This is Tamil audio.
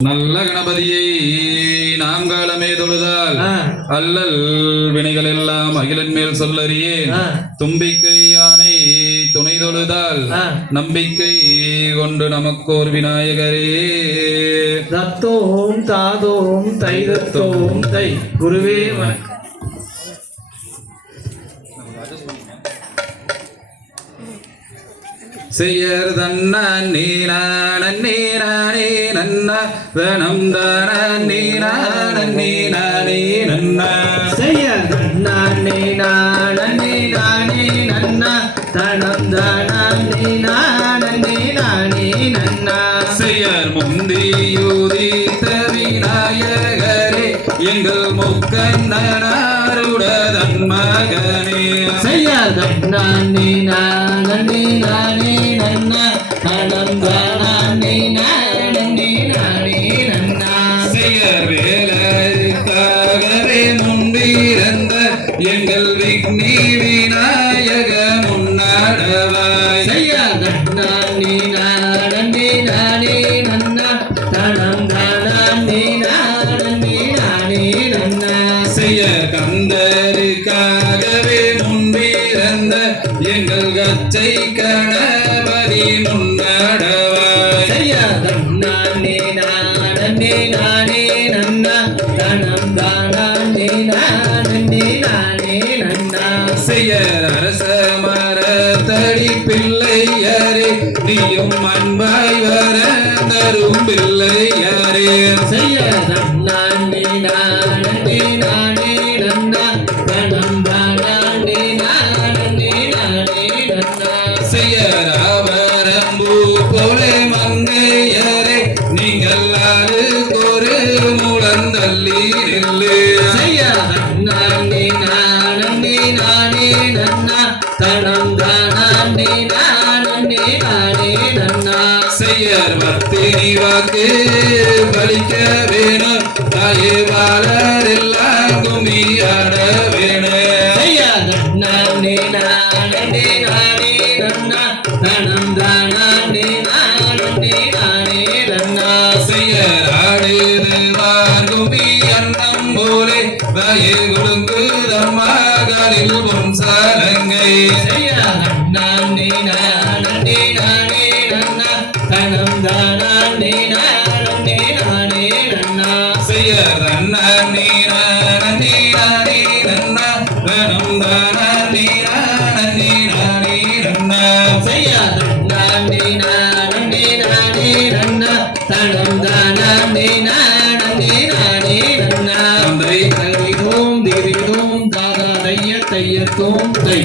நல்ல கணபதியை நாம் காலமே தொழுதால் அல்லல் வினைகள் எல்லாம் அகிலன் மேல் சொல்லறியேன். தும்பிக்கை யானை துணை தொழுதால் நம்பிக்கை கொண்டு நமக்கோர் விநாயகரே. தத்தோம் தாதோம் தை தத்தோம் தை குருவே வணக்கம். செய்யர் தன்ன நீரானே நன்ன தனம் தான நீரானே நன்ன செய்யர் தன்ன நீரானே நன்ன தனம் தான நீரானே நன்ன செய்யர் முந்தியூதித்த விநாயகரே எங்கள் முக்கண்ணனாருடன் மகனே. செய்யர் தன்ன நீரானே நன்ன தனம் தான நீரானே நன்ன செய்யர் வேலருக்காகவே முன்பிருந்த எங்கள் விக்னி விநாயக முன்னாடவாய். செய்யர் தன்ன நீரானே நன்ன தனம் தான நீரானே நன்ன செய்யர் கந்தருக்காகவே முன்பிருந்த எங்கள் கச்சை கணபதி முன்னாடவாய். செய்யர் தன்ன நீரானே நன்ன தனம் தான நீரானே நன்ன செய்யர் அரச மரத்தடி பிள்ளையாரே நீயும் அன்பாய் வர தரும் பிள்ளையாரே. செய்யர் தன்ன நீரானே நன்ன தனம் தான நீரானே நன்ன செய்யர் அவரம்பு போலே மங்கையரே நீங்கள் ஆளுக்கொரு முழந்தள்ளி நில்லு. செய்யர் தன்ன நீரானே நன்ன தனம் தான நீரானே நன்ன செய்யர் பத்தினி வாக்கு பலிக்க வேணும் தாயே வாழரெல்லாம் கும்பியாட வேணும். செய்யர் தன்ன நீரானே நன்ன தனம் தான நீரானே நன்ன செய்யர் ஆடுவார் கும்பி அன்னம் போலே வய குழுங்கு தம்மாகளில் பொன்சாலங்கை. செய்யர் தன்ன நீரானே நன்ன தனம் தான நீரானே நன்ன செய்யர் தன்ன நீரானே நன்ன தனம் தான நீரானே நன்ன செய்யர் தன்ன நீரானே நன்ன தனம் தான நீரானே நன்ன தந்தை தரிதோம் திரிதோம் தாதா தைய தையத்தோம் தை